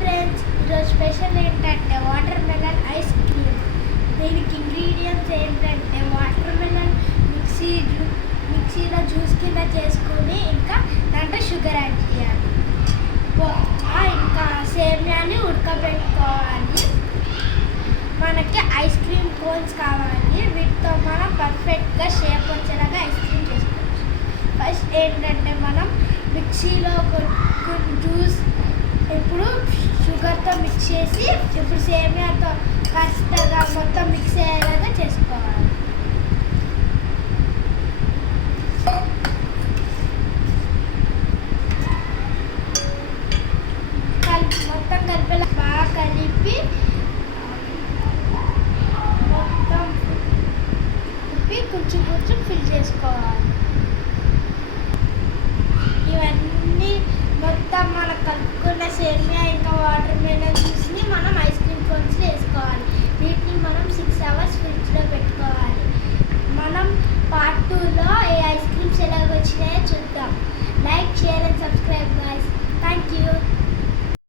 Friends, ఈరోజు special ఏంటంటే water melon ice cream. దీనికి ఇంగ్రీడియంట్స్ ఏంటంటే వాటర్ మెలన్ మిక్సీలో జ్యూస్ కింద చేసుకొని ఇంకా దాంట్లో షుగర్ యాడ్ చేయాలి. ఇంకా సేమియాని ఉడకబెట్టుకోవాలి. మనకి ఐస్ క్రీమ్ కోన్స్ కావాలి. వీటితో మనం పర్ఫెక్ట్గా షేప్ వచ్చేలాగా ఐస్ క్రీమ్ చేసుకోవచ్చు. ఫస్ట్ ఏంటంటే మనం మిక్సీలో జ్యూస్ ఇప్పుడు షుగర్తో మిక్స్ చేసి ఇప్పుడు సేమియాతో కాస్తగా మొత్తం మిక్స్ అయ్యేలాగా చేసుకోవాలి. మొత్తం కలిపేలా బాగా కలిపి మొత్తం కొంచెం ఫిల్ చేసుకోవాలి.